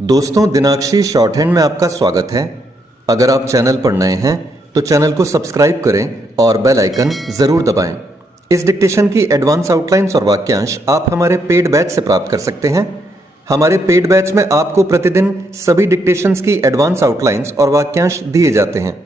दोस्तों, दिनाक्षी short hand में आपका स्वागत है। अगर आप चैनल पर नए हैं तो चैनल को सब्सक्राइब करें और बेल आइकन जरूर दबाएं। इस डिक्टेशन की एडवांस आउटलाइंस और वाक्यांश आप हमारे पेड बैच से प्राप्त कर सकते हैं। हमारे पेड बैच में आपको प्रतिदिन सभी डिक्टेशंस की एडवांस आउटलाइंस और वाक्यांश दिए जाते हैं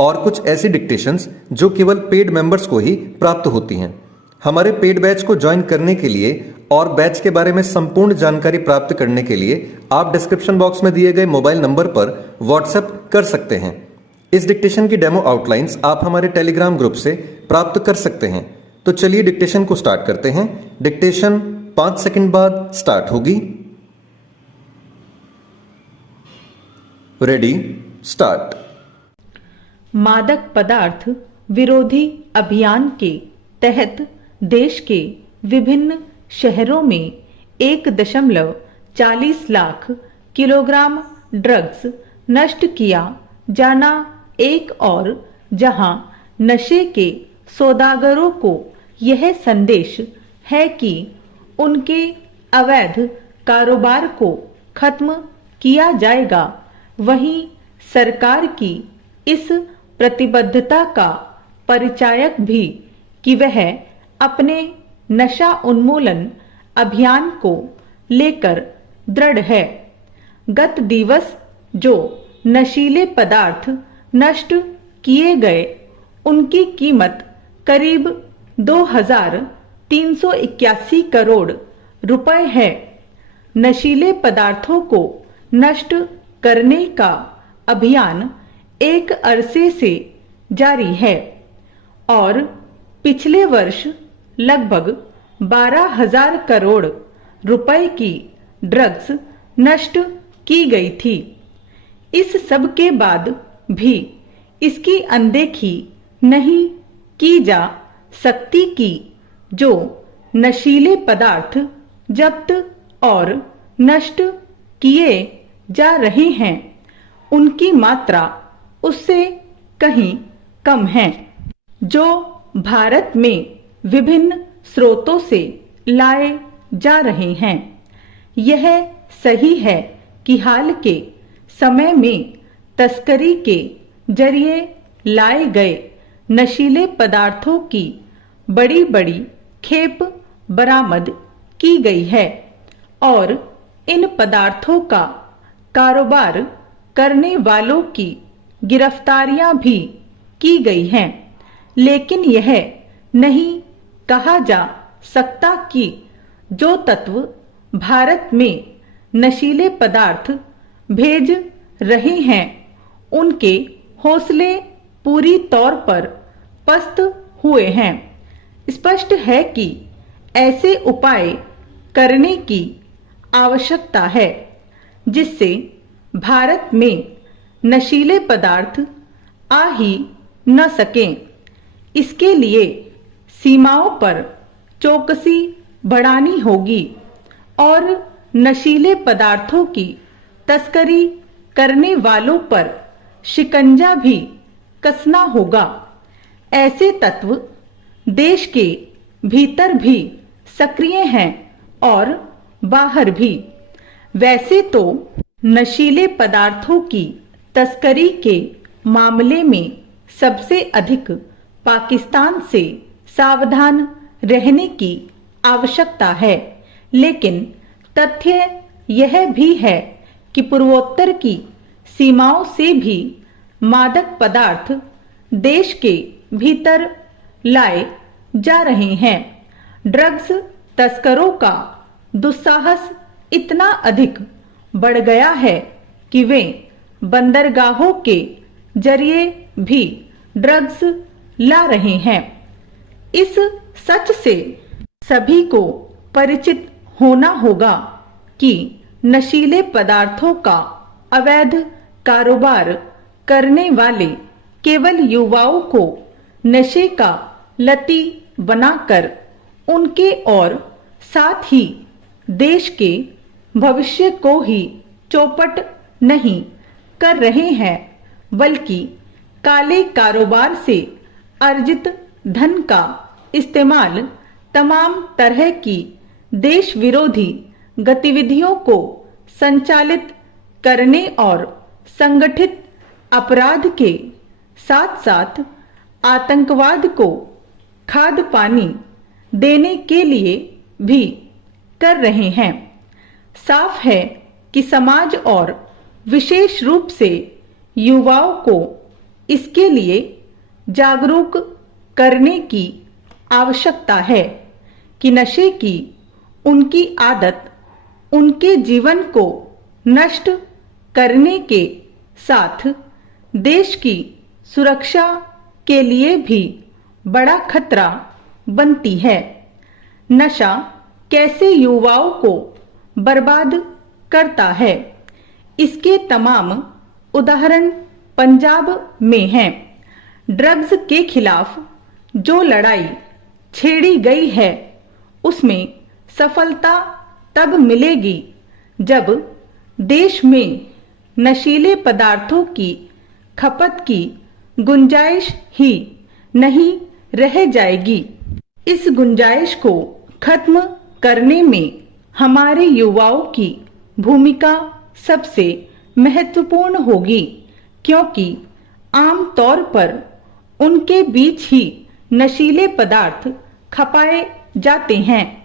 और कुछ ऐसी डिक्टेशंस जो केवल पेड मेंबर्स को ही प्राप्त होती हैं। हमारे पेड बैच को ज्वाइन करने के लिए और बैच के बारे में संपूर्ण जानकारी प्राप्त करने के लिए आप डिस्क्रिप्शन बॉक्स में दिए गए मोबाइल नंबर पर व्हाट्सएप कर सकते हैं। इस डिक्टेशन की डेमो आउटलाइंस आप हमारे टेलीग्राम ग्रुप से प्राप्त कर सकते हैं। तो चलिए डिक्टेशन को स्टार्ट करते हैं। डिक्टेशन 5 सेकंड बाद स्टार्ट होगी। Ready, start. मादक पदार्थ विरोधी अभियान के तहत देश के विभिन्न शहरों में 1.40 लाख किलोग्राम ड्रग्स नष्ट किया जाना एक और जहां नशे के सौदागरों को यह संदेश है कि उनके अवैध कारोबार को खत्म किया जाएगा, वहीं सरकार की इस प्रतिबद्धता का परिचायक भी कि वह अपने नशा उन्मूलन अभियान को लेकर दृढ़ है। गत दिवस जो नशीले पदार्थ नष्ट किए गए उनकी कीमत करीब 2,381 करोड़ रुपए है। नशीले पदार्थों को नष्ट करने का अभियान एक अरसे से जारी है और पिछले वर्ष लगभग 12,000 करोड़ रुपए की ड्रग्स नष्ट की गई थी। इस सब के बाद भी इसकी अनदेखी नहीं की जा सकती कि जो नशीले पदार्थ जब्त और नष्ट किए जा रहे हैं उनकी मात्रा उससे कहीं कम है, जो भारत में विभिन्न स्रोतों से लाए जा रहे हैं। यह सही है कि हाल के समय में तस्करी के जरिए लाए गए नशीले पदार्थों की बड़ी खेप बरामद की गई है और इन पदार्थों का कारोबार करने वालों की गिरफ्तारियां भी की गई हैं, लेकिन यह नहीं कहा जा सकता कि जो तत्व भारत में नशीले पदार्थ भेज रहे हैं उनके हौसले पूरी तौर पर पस्त हुए हैं। स्पष्ट है कि ऐसे उपाय करने की आवश्यकता है जिससे भारत में नशीले पदार्थ आ ही न सकें। इसके लिए सीमाओं पर चौकसी बढ़ानी होगी और नशीले पदार्थों की तस्करी करने वालों पर शिकंजा भी कसना होगा। ऐसे तत्व देश के भीतर भी सक्रिय हैं और बाहर भी। वैसे तो नशीले पदार्थों की तस्करी के मामले में सबसे अधिक पाकिस्तान से सावधान रहने की आवश्यकता है, लेकिन तथ्य यह भी है कि पूर्वोत्तर की सीमाओं से भी मादक पदार्थ देश के भीतर लाए जा रहे हैं। ड्रग्स तस्करों का दुस्साहस इतना अधिक बढ़ गया है कि वे बंदरगाहों के जरिए भी ड्रग्स ला रहे हैं। इस सच से सभी को परिचित होना होगा कि नशीले पदार्थों का अवैध कारोबार करने वाले केवल युवाओं को नशे का लती बनाकर उनके और साथ ही देश के भविष्य को ही चौपट नहीं कर रहे हैं, बल्कि काले कारोबार से अर्जित धन का इस्तेमाल तमाम तरह की देश विरोधी गतिविधियों को संचालित करने और संगठित अपराध के साथ साथ आतंकवाद को खाद पानी देने के लिए भी कर रहे हैं। साफ है कि समाज और विशेष रूप से युवाओं को इसके लिए जागरूक करने की आवश्यकता है कि नशे की उनकी आदत उनके जीवन को नष्ट करने के साथ देश की सुरक्षा के लिए भी बड़ा खतरा बनती है। नशा कैसे युवाओं को बर्बाद करता है, इसके तमाम उदाहरण पंजाब में हैं। ड्रग्स के खिलाफ जो लड़ाई छेड़ी गई है उसमें सफलता तब मिलेगी जब देश में नशीले पदार्थों की खपत की गुंजाइश ही नहीं रह जाएगी। इस गुंजाइश को खत्म करने में हमारे युवाओं की भूमिका सबसे महत्वपूर्ण होगी, क्योंकि आम तौर पर उनके बीच ही नशीले पदार्थ खपाए जाते हैं।